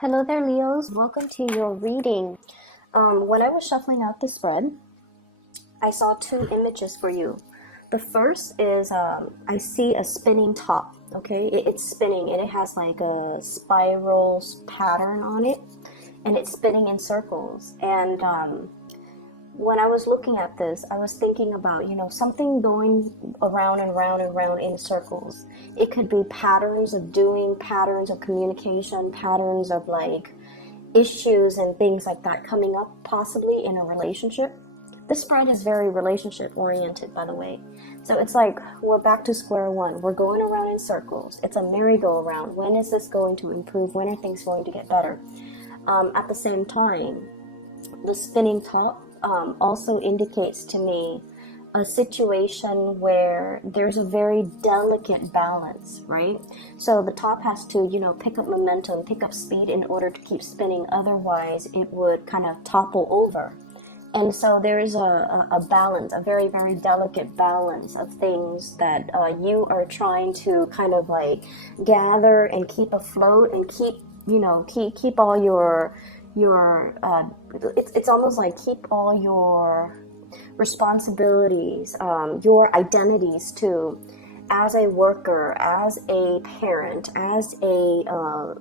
Hello there, Leos. Welcome to your reading. When I was shuffling out the spread, I saw two images for you. The first is I see a spinning top. Okay, it's spinning and it has like a spiral pattern on it, and it's spinning in circles. And when I was looking at this, I was thinking about, something going around and round and round in circles. It could be patterns of doing, patterns of communication, patterns of like issues and things like that coming up possibly in a relationship. This spread is very relationship oriented, by the way. So it's like we're back to square one. We're going around in circles. It's a merry-go-round. When is this going to improve? When are things going to get better? At the same time, the spinning top also indicates to me a situation where there's a very delicate balance, right? So the top has to, pick up momentum, pick up speed in order to keep spinning. Otherwise, it would kind of topple over. And so there is a balance, a very, very delicate balance of things that you are trying to kind of like gather and keep afloat and keep all your it's almost like keep all your responsibilities, your identities too, as a worker, as a parent, as a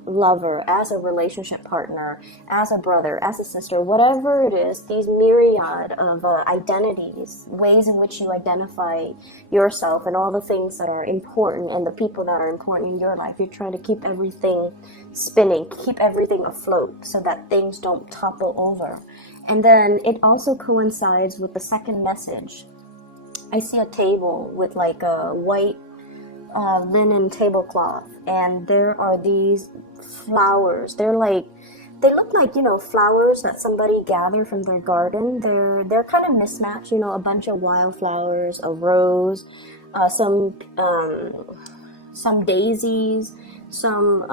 lover, as a relationship partner, as a brother, as a sister, whatever it is, these myriad of identities, ways in which you identify yourself and all the things that are important and the people that are important in your life. You're trying to keep everything spinning, keep everything afloat so that things don't topple over. And then it also coincides with the second message. I see a table with like a white linen tablecloth, and there are these flowers. They look like, flowers that somebody gathered from their garden. They're kind of mismatched, a bunch of wildflowers, a rose, some daisies, some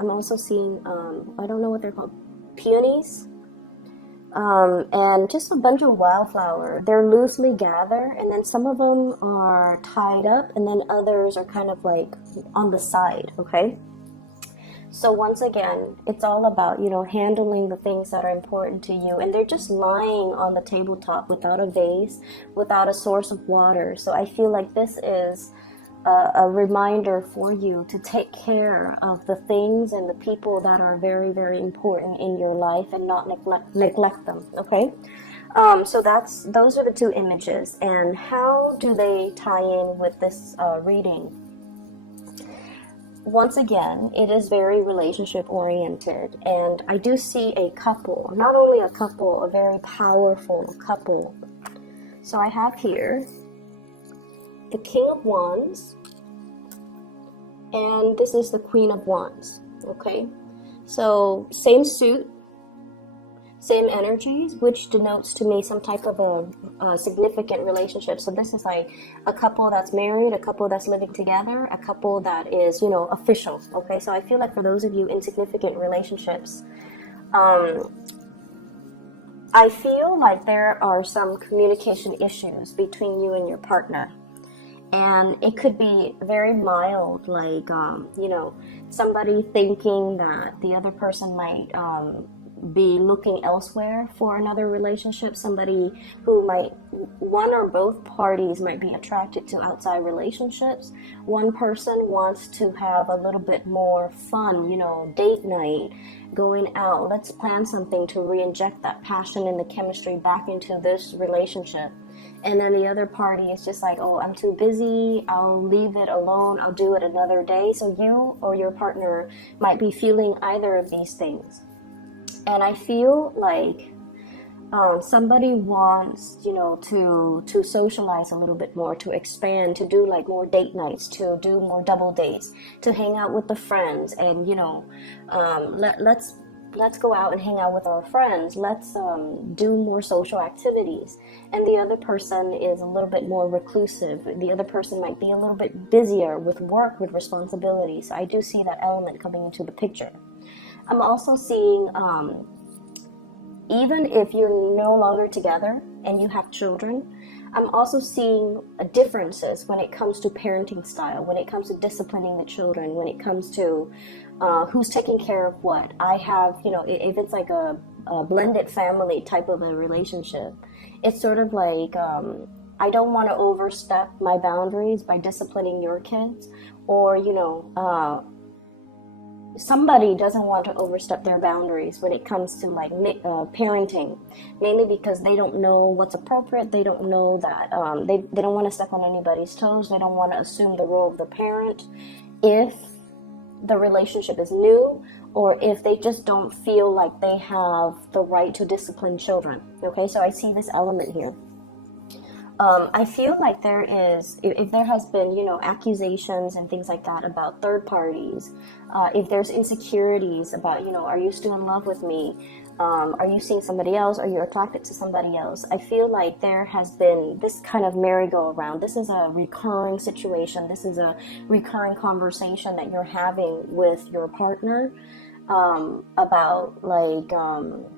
I'm also seeing I don't know what they're called, peonies. And just a bunch of wildflower. They're loosely gathered, and then some of them are tied up, and then others are kind of like on the side, okay? So once again, it's all about, handling the things that are important to you, and they're just lying on the tabletop without a vase, without a source of water. So I feel like this is a reminder for you to take care of the things and the people that are very, very important in your life and not neglect them, okay? So those are the two images. And how do they tie in with this reading? Once again, it is very relationship oriented, and I do see a couple, not only a couple, a very powerful couple. So I have here the King of Wands, and this is the Queen of Wands, okay? So same suit, same energies, which denotes to me some type of a significant relationship. So this is like a couple that's married, a couple that's living together, a couple that is, official, okay? So I feel like for those of you in significant relationships, I feel like there are some communication issues between you and your partner. And it could be very mild, like, somebody thinking that the other person might be looking elsewhere for another relationship. Somebody who one or both parties might be attracted to outside relationships. One person wants to have a little bit more fun, date night, going out. Let's plan something to re-inject that passion and the chemistry back into this relationship. And then the other party is just like, oh, I'm too busy, I'll leave it alone, I'll do it another day. So you or your partner might be feeling either of these things. And I feel like somebody wants, to socialize a little bit more, to expand, to do like more date nights, to do more double dates, to hang out with the friends, and let's go out and hang out with our friends. Let's do more social activities. And the other person is a little bit more reclusive. The other person might be a little bit busier with work, with responsibilities. So I do see that element coming into the picture. I'm also seeing, even if you're no longer together and you have children, I'm also seeing differences when it comes to parenting style, when it comes to disciplining the children, when it comes to who's taking care of what. I have, you know, if it's like a blended family type of a relationship, it's sort of like, I don't want to overstep my boundaries by disciplining your kids, or, you know, somebody doesn't want to overstep their boundaries when it comes to like parenting, mainly because they don't know what's appropriate. They don't know that they don't want to step on anybody's toes. They don't want to assume the role of the parent if the relationship is new, or if they just don't feel like they have the right to discipline children. Okay, so I see this element here. I feel like there is, if there has been, you know, accusations and things like that about third parties, if there's insecurities about, you know, are you still in love with me? Are you seeing somebody else? Are you attracted to somebody else? I feel like there has been this kind of merry-go-round. This is a recurring situation. This is a recurring conversation that you're having with your partner, about like,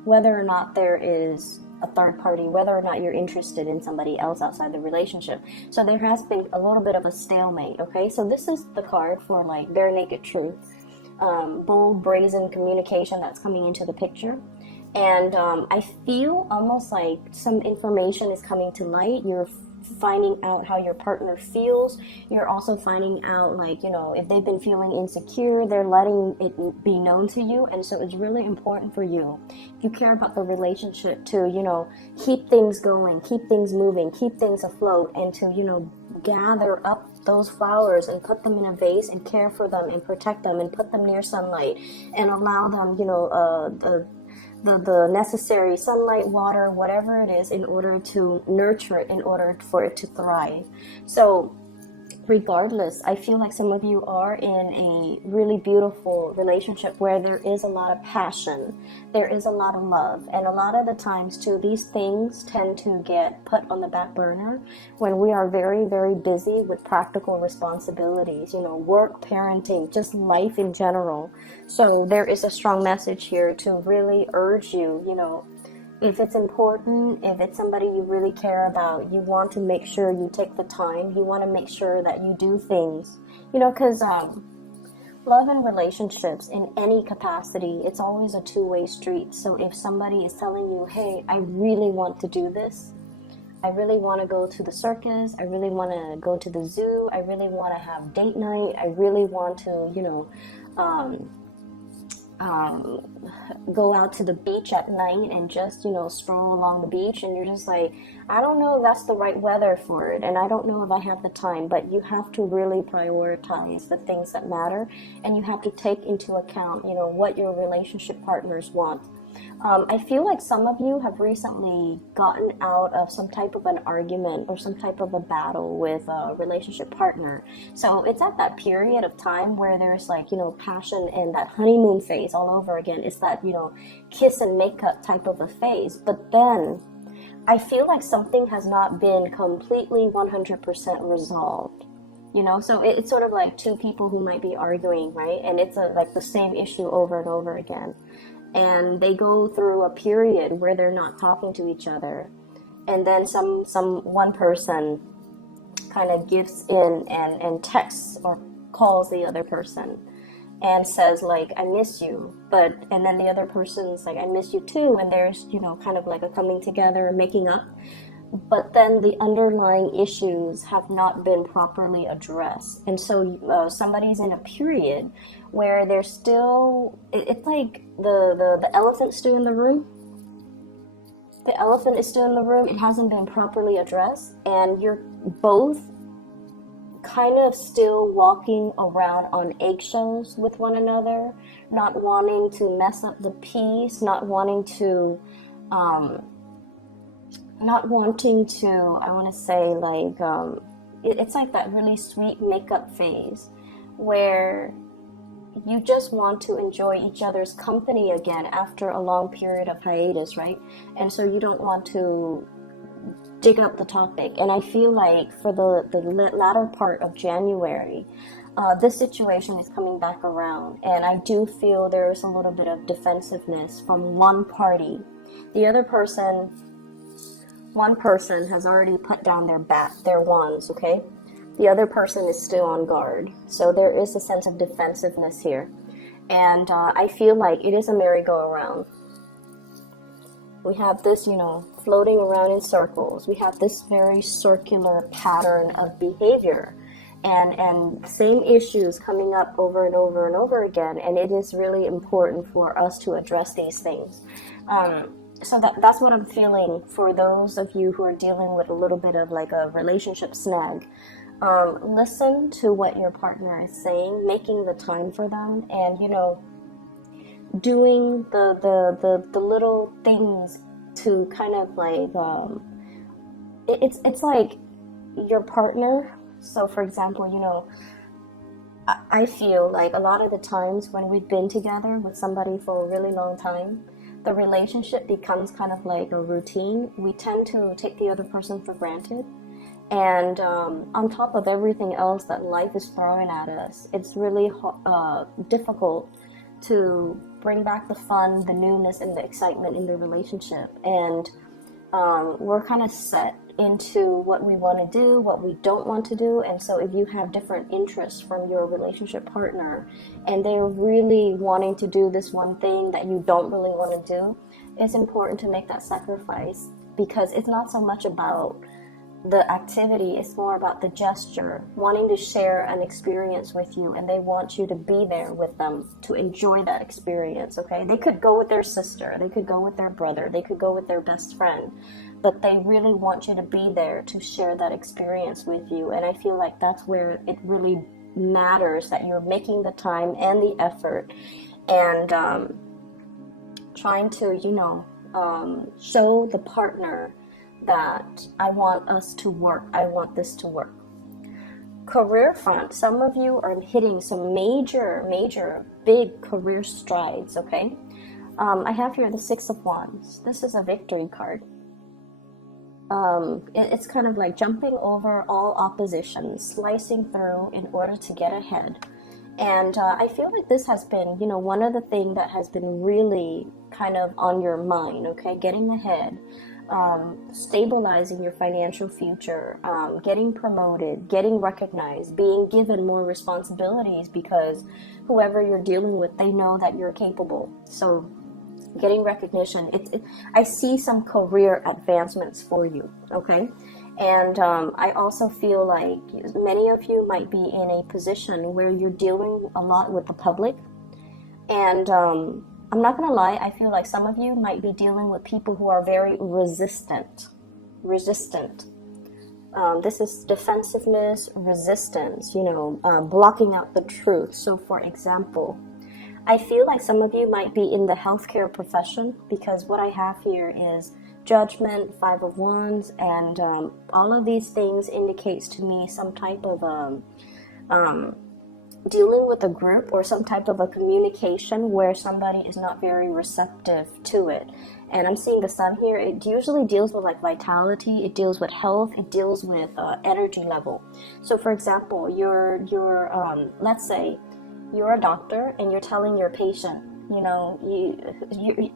whether or not there is a third party, whether or not you're interested in somebody else outside the relationship. So there has been a little bit of a stalemate. Okay, so this is the card for like bare naked truth, bold brazen communication that's coming into the picture. And I feel almost like some information is coming to light. You're finding out how your partner feels. You're also finding out, like, you know, if they've been feeling insecure, they're letting it be known to you. And so it's really important for you, if you care about the relationship, to, you know, keep things going, keep things moving, keep things afloat, and to, you know, gather up those flowers and put them in a vase and care for them and protect them and put them near sunlight and allow them, you know, the necessary sunlight, water, whatever it is, in order to nurture it, in order for it to thrive. So regardless, I feel like some of you are in a really beautiful relationship where there is a lot of passion, there is a lot of love, and a lot of the times too, these things tend to get put on the back burner when we are very, very busy with practical responsibilities, you know, work, parenting, just life in general. So there is a strong message here to really urge you, you know, if it's important, if it's somebody you really care about, you want to make sure you take the time. You want to make sure that you do things, you know, because love and relationships in any capacity, it's always a two-way street. So if somebody is telling you, hey, I really want to do this, I really want to go to the circus, I really want to go to the zoo, I really want to have date night, I really want to, you know, go out to the beach at night and just, you know, stroll along the beach, and you're just like, I don't know if that's the right weather for it, and I don't know if I have the time. But you have to really prioritize the things that matter, and you have to take into account, you know, what your relationship partners want. I feel like some of you have recently gotten out of some type of an argument or some type of a battle with a relationship partner. So it's at that period of time where there's like, you know, passion and that honeymoon phase all over again. It's that, you know, kiss and makeup type of a phase. But then I feel like something has not been completely 100% resolved. You know, so it's sort of like two people who might be arguing, right? And it's like the same issue over and over again. And they go through a period where they're not talking to each other, and then one person kind of gives in and texts or calls the other person and says like, I miss you, and then the other person's like, I miss you too, and there's, you know, kind of like a coming together, making up. But then the underlying issues have not been properly addressed. And so somebody's in a period where they're still, it's like the elephant's still in the room. The elephant is still in the room. It hasn't been properly addressed. And you're both kind of still walking around on eggshells with one another, not wanting to mess up the peace, not wanting to, I want to say, like, it's like that really sweet makeup phase where you just want to enjoy each other's company again after a long period of hiatus, right? And so you don't want to dig up the topic. And I feel like for the latter part of January, this situation is coming back around. And I do feel there's a little bit of defensiveness from one party. The other person... One person has already put down their wands, okay? The other person is still on guard. So there is a sense of defensiveness here. And I feel like it is a merry-go-round. We have this, you know, floating around in circles. We have this very circular pattern of behavior, and same issues coming up over and over and over again. And it is really important for us to address these things. So that's what I'm feeling for those of you who are dealing with a little bit of like a relationship snag. Listen to what your partner is saying, making the time for them, and, you know, doing the little things to kind of like, it's like your partner. So for example, you know, I feel like a lot of the times when we've been together with somebody for a really long time, the relationship becomes kind of like a routine. We tend to take the other person for granted. And on top of everything else that life is throwing at us, it's really difficult to bring back the fun, the newness, and the excitement in the relationship. And we're kind of set into what we want to do, what we don't want to do. And so if you have different interests from your relationship partner and they're really wanting to do this one thing that you don't really want to do, it's important to make that sacrifice, because it's not so much about the activity, it's more about the gesture, wanting to share an experience with you, and they want you to be there with them to enjoy that experience. Okay, they could go with their sister, they could go with their brother, they could go with their best friend, but they really want you to be there to share that experience with you. And I feel like that's where it really matters, that you're making the time and the effort, and trying to, you know, show the partner that I want us to work. I want this to work. Career front, some of you are hitting some major, big career strides, okay? I have here the Six of Wands. This is a victory card. It's kind of like jumping over all opposition, slicing through in order to get ahead. And I feel like this has been, you know, one of the things that has been really kind of on your mind, okay? Getting ahead. Stabilizing your financial future, getting promoted, getting recognized, being given more responsibilities, because whoever you're dealing with, they know that you're capable. So getting recognition. I see some career advancements for you, okay? And I also feel like many of you might be in a position where you're dealing a lot with the public. And I'm not gonna lie, I feel like some of you might be dealing with people who are very resistant. This is defensiveness, resistance, you know, blocking out the truth. So for example, I feel like some of you might be in the healthcare profession, because what I have here is Judgment, Five of Wands, and all of these things indicates to me some type of dealing with a group or some type of a communication where somebody is not very receptive to it. And I'm seeing the Sun here. It usually deals with like vitality, it deals with health, it deals with energy level. So for example, you're let's say you're a doctor and you're telling your patient, you know,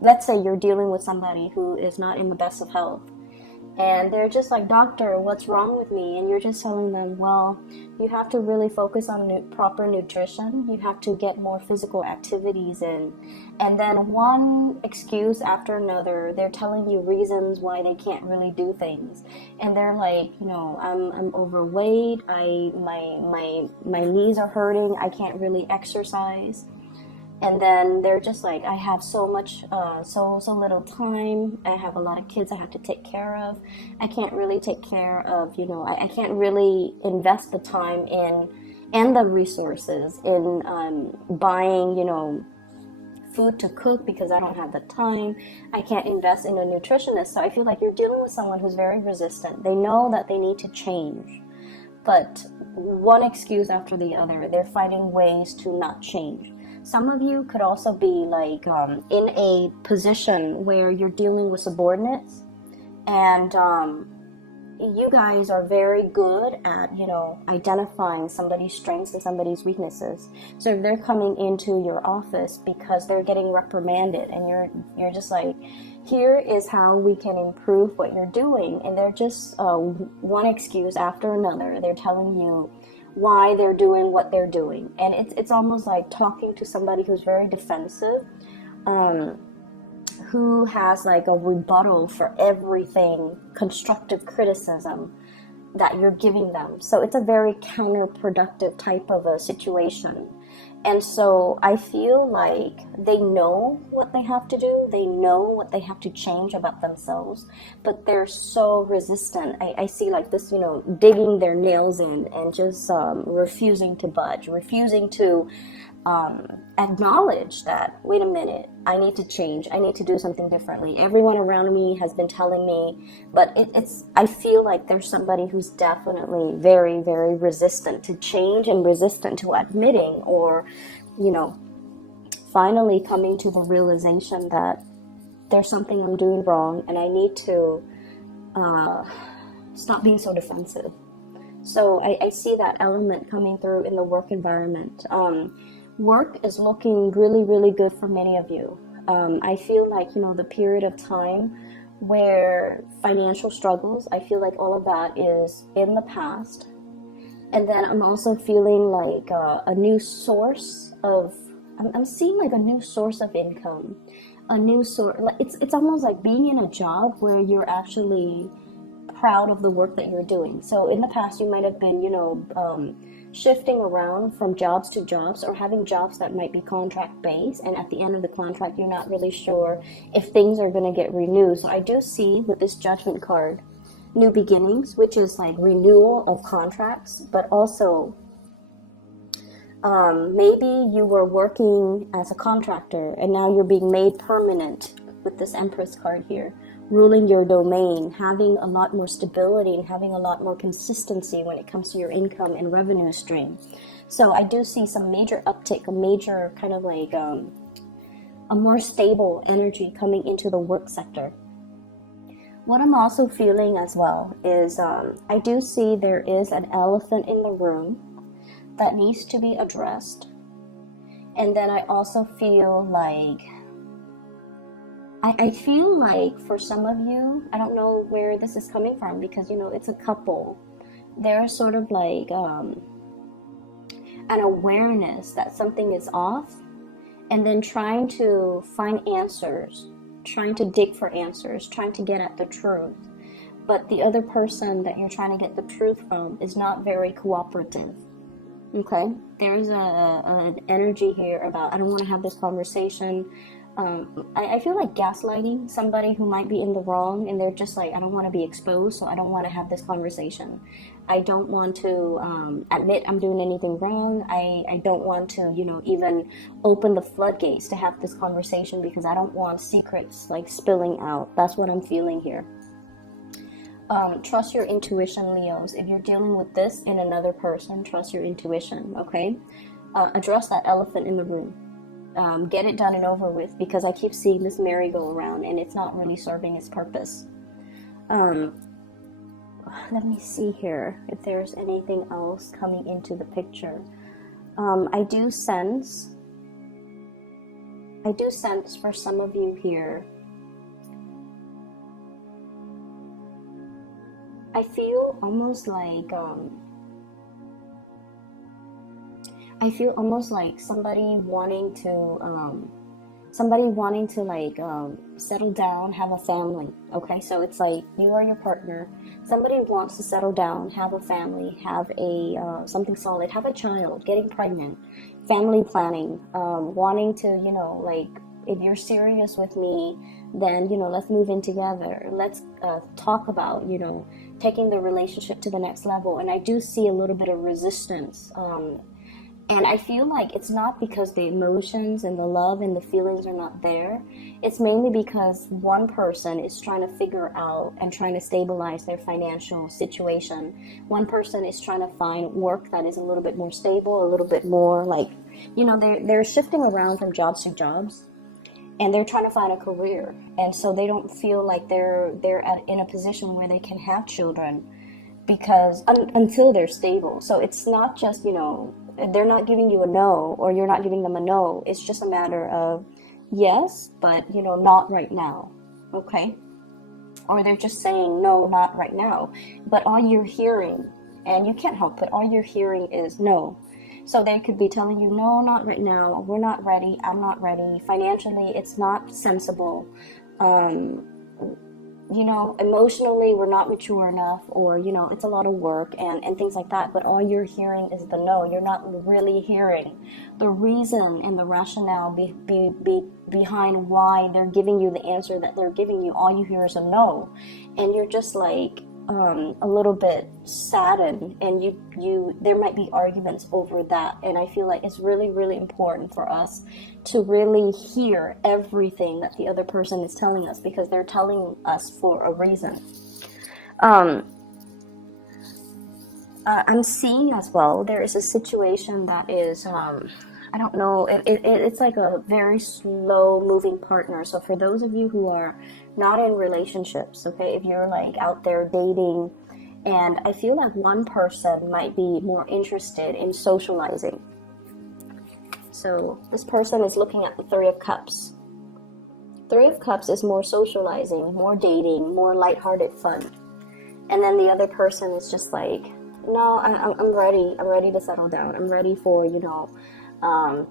let's say you're dealing with somebody who is not in the best of health, and they're just like, doctor, what's wrong with me? And you're just telling them, well, you have to really focus on proper nutrition. You have to get more physical activities in. And then one excuse after another, they're telling you reasons why they can't really do things. And they're like, you know, I'm overweight. My knees are hurting. I can't really exercise. And then they're just like, I have so much, so little time. I have a lot of kids I have to take care of. I can't really take care of, you know, I can't really invest the time in and the resources in buying, you know, food to cook because I don't have the time. I can't invest in a nutritionist. So I feel like you're dealing with someone who's very resistant. They know that they need to change, but one excuse after the other, they're finding ways to not change. Some of you could also be like in a position where you're dealing with subordinates, and you guys are very good at, you know, identifying somebody's strengths and somebody's weaknesses. So if they're coming into your office because they're getting reprimanded, and you're just like, here is how we can improve what you're doing, and they're just one excuse after another. They're telling you why they're doing what they're doing. And it's almost like talking to somebody who's very defensive, who has like a rebuttal for everything, constructive criticism that you're giving them. So it's a very counterproductive type of a situation. And so I feel like they know what they have to do. They know what they have to change about themselves, but they're so resistant. I see like this, digging their nails in and just refusing to budge, refusing to acknowledge that, wait a minute, I need to change. I need to do something differently. Everyone around me has been telling me, but I feel like there's somebody who's definitely very, very resistant to change and resistant to admitting or, finally coming to the realization that there's something I'm doing wrong and I need to stop being so defensive. So I see that element coming through in the work environment. Work is looking really, really good for many of you. I feel like, the period of time where financial struggles, I feel like all of that is in the past. And then I'm also feeling like a new source of, I'm seeing like a new source of income, a new source. It's almost like being in a job where you're actually proud of the work that you're doing. So in the past, you might have been, shifting around from jobs to jobs, or having jobs that might be contract based, and at the end of the contract you're not really sure if things are going to get renewed. So I do see with this Judgment card new beginnings, which is like renewal of contracts, but also maybe you were working as a contractor and now you're being made permanent with this Empress card here, ruling your domain, having a lot more stability and having a lot more consistency when it comes to your income and revenue stream. So I do see some major uptick, a major kind of like a more stable energy coming into the work sector. What I'm also feeling as well is I do see there is an elephant in the room that needs to be addressed. And then I also feel like I feel like for some of you, I don't know where this is coming from because, it's a couple. There's sort of like an awareness that something is off, and then trying to find answers, trying to dig for answers, trying to get at the truth. But the other person that you're trying to get the truth from is not very cooperative. Okay? There's an energy here about, I don't want to have this conversation. I feel like gaslighting somebody who might be in the wrong, and they're just like, I don't want to be exposed, so I don't want to have this conversation. I don't want to admit I'm doing anything wrong. I don't want to, even open the floodgates to have this conversation because I don't want secrets like spilling out. That's what I'm feeling here. Trust your intuition, Leos. If you're dealing with this in another person, trust your intuition, okay? Address that elephant in the room. Get it done and over with, because I keep seeing this merry-go-round and it's not really serving its purpose. Let me see here if there's anything else coming into the picture. I do sense for some of you here, I feel almost like somebody wanting to like settle down, have a family. Okay, so it's like you are your partner. Somebody wants to settle down, have a family, have a something solid, have a child, getting pregnant, family planning, wanting to, like, if you're serious with me, then, let's move in together. Let's talk about, taking the relationship to the next level. And I do see a little bit of resistance. And I feel like it's not because the emotions and the love and the feelings are not there. It's mainly because one person is trying to figure out and trying to stabilize their financial situation. One person is trying to find work that is a little bit more stable, a little bit more like, they're shifting around from jobs to jobs, and they're trying to find a career. And so they don't feel like they're in a position where they can have children because until they're stable. So it's not just, they're not giving you a no, or you're not giving them a no. It's just a matter of yes, but not right now. Okay? Or they're just saying no, not right now. But all you're hearing and you can't help it. All you're hearing is no. So they could be telling you, no, not right now, we're not ready, I'm not ready, financially it's not sensible, you know, emotionally we're not mature enough, or, you know, it's a lot of work and things like that. But all you're hearing is the no. You're not really hearing the reason and the rationale behind why they're giving you the answer that they're giving you. All you hear is a no, and you're just like a little bit saddened, and you there might be arguments over that. And I feel like it's really, really important for us to really hear everything that the other person is telling us, because they're telling us for a reason. I'm seeing as well, there is a situation that is, I don't know, it's like a very slow moving partner. So for those of you who are not in relationships, okay, if you're like out there dating, and I feel like one person might be more interested in socializing. So this person is looking at the Three of Cups. Three of Cups is more socializing, more dating, more lighthearted fun. And then the other person is just like, no, I'm ready. I'm ready to settle down. I'm ready for, you know,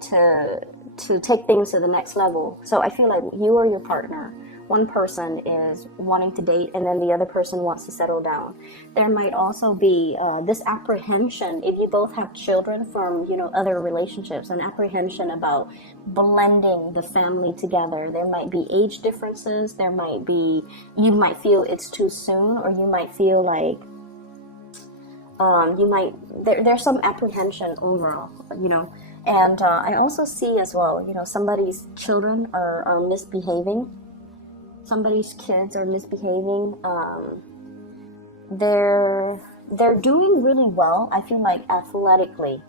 to take things to the next level. So I feel like you or your partner, one person is wanting to date, and then the other person wants to settle down. There might also be this apprehension, if you both have children from, you know, other relationships, an apprehension about blending the family together. There might be age differences. There might be, you might feel it's too soon, or you might feel like there's some apprehension overall, you know. And I also see as well, you know, somebody's children are misbehaving. Somebody's kids are misbehaving. They're doing really well, I feel like, athletically.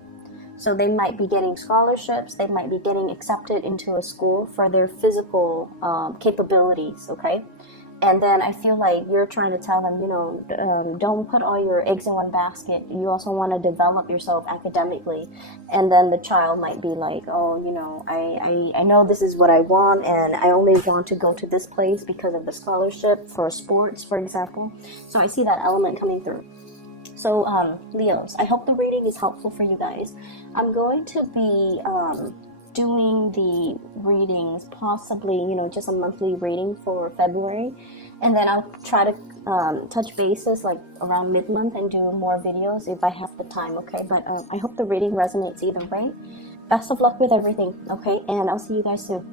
So they might be getting scholarships. They might be getting accepted into a school for their physical capabilities, okay? And then I feel like you're trying to tell them, you know, don't put all your eggs in one basket. You also want to develop yourself academically. And then the child might be like, oh, you know, I know this is what I want, and I only want to go to this place because of the scholarship for sports, for example. So I see that element coming through. So Leos, I hope the reading is helpful for you guys. I'm going to be doing the readings, possibly, you know, just a monthly reading for February, and then I'll try to touch bases like around mid-month and do more videos if I have the time, okay? But I hope the reading resonates either way. Best of luck with everything, okay? And I'll see you guys soon.